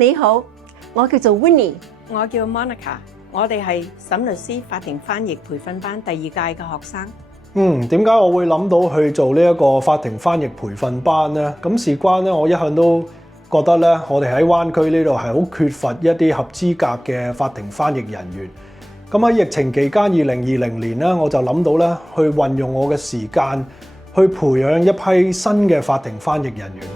你好，我叫做 Winnie，我叫 Monica， 我哋係沈律師法庭翻譯培訓班第2屆嘅學生。點解我會諗到去做呢一個法庭翻譯培訓班呢？咁事關咧，我一向都覺得咧，我哋喺灣區呢度係好缺乏一啲合資格嘅法庭翻譯人員。咁喺疫情期間，2020年咧，我就諗到咧，去運用我嘅時間去培養一批新嘅法庭翻譯人員。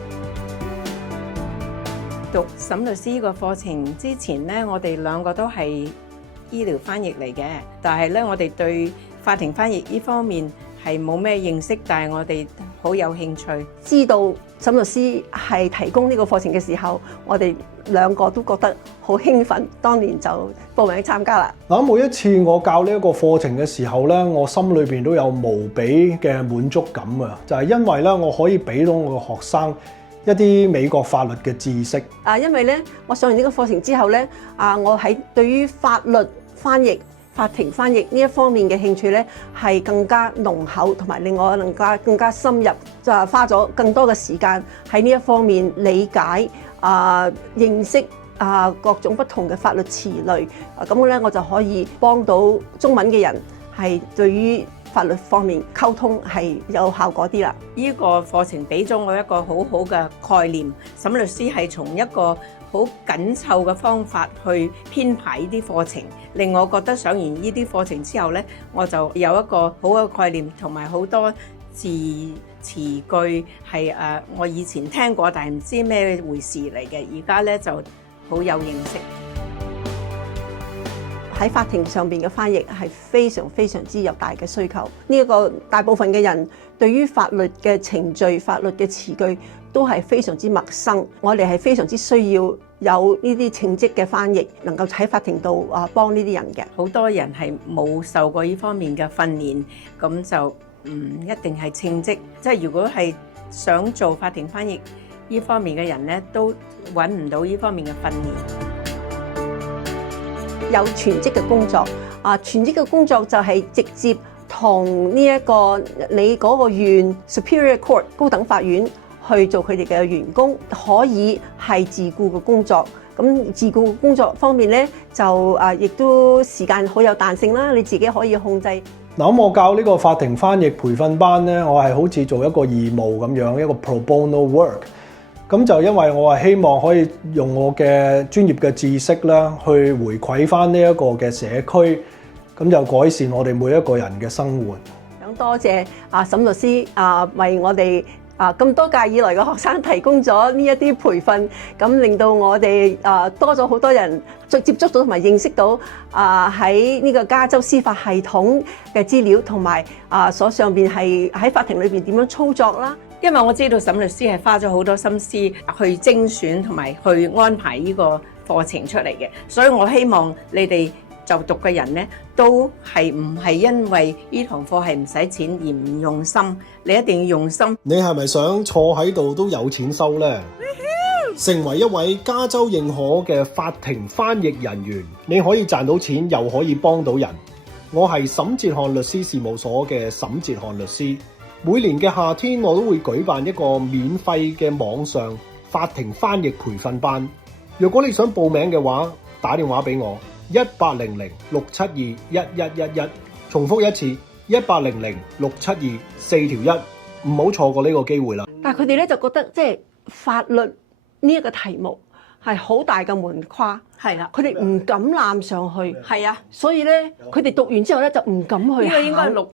讀沈律師呢個課程之前咧，我哋兩個都係醫療翻譯嚟嘅，但係咧，我哋對法庭翻譯呢方面係冇咩認識，但係我哋好有興趣。知道沈律師係提供呢個課程嘅時候，我哋兩個都覺得好興奮，當年就報名參加啦。嗱，每一次我教呢一個課程嘅時候咧，我心裏邊都有無比嘅滿足感啊！就係因為咧，我可以俾到我嘅學生一啲美國法律嘅知識。因為咧，我上完呢個課程之後咧，我喺對於法律翻譯、法庭翻譯呢一方面嘅興趣咧，係更加濃厚，同埋令我更加深入，就係花咗更多嘅時間喺呢一方面理解、認識各種不同嘅法律詞類。咁咧，我就可以幫到中文嘅人係對於法律方面溝通係有效果啲啦。呢個課程俾咗我一個好好嘅概念。沈律師係從一個好緊湊嘅方法去編排呢啲課程，令我覺得上完呢啲課程之後呢，我就有一個好嘅概念，同埋好多字詞句係我以前聽過，但係唔知咩回事嚟嘅，而家呢就好有認識。喺法庭上邊嘅翻譯係非常之有大嘅需求。呢一個大部分嘅人對於法律嘅程序、法律嘅詞句都係非常之陌生。我哋係非常之需要有呢啲稱職嘅翻譯，能夠喺法庭度幫呢啲人嘅。好多人係冇受過呢方面嘅訓練，咁就唔一定係稱職。即係如果係想做法庭翻譯呢方面嘅人咧，都揾唔到呢方面嘅訓練。有全職嘅工作，全職嘅工作就係直接同呢一個你嗰個縣 Superior Court 高等法院去做佢哋嘅員工，可以係自僱嘅工作。咁自僱工作方面咧，就亦都時間好有彈性啦，你自己可以控制。嗱，咁我教呢個法庭翻譯培訓班咧，我係好似做一個義務咁樣，一個 pro bono work。咁就因為我係希望可以用我嘅專業嘅知識啦，去回饋翻呢一個嘅社區，咁就改善我哋每一個人嘅生活。想多謝沈律師為我哋咁多屆以來嘅學生提供咗呢一啲培訓，咁令到我哋多咗好多人接觸到同埋認識到喺呢個加州司法系統嘅資料，同埋所上邊係喺法庭裏邊點樣操作啦。因為我知道沈律師係花咗好多心思去精選同埋去安排呢個課程出嚟嘅，所以我希望你哋就讀嘅人呢，都係唔係因為呢堂課係唔使錢而唔用心，你一定要用心。你係咪想坐喺度都有錢收呢？成為一位加州認可嘅法庭翻譯人員，你可以賺到錢，又可以幫到人。我係沈哲瀚律師事務所嘅沈哲瀚律師。每年嘅夏天，我都會舉辦一個免費嘅網上法庭翻譯培訓班。如果你想報名嘅話，打電話俾我1800-672-1111，重複一次1800-672-4條1，唔好錯過呢個機會啦。但係佢哋咧就覺得即係法律呢一個題目係好大嘅門框，係啦，佢哋唔敢攬上去，係啊，所以咧佢哋讀完之後咧就唔敢去考。呢個應該係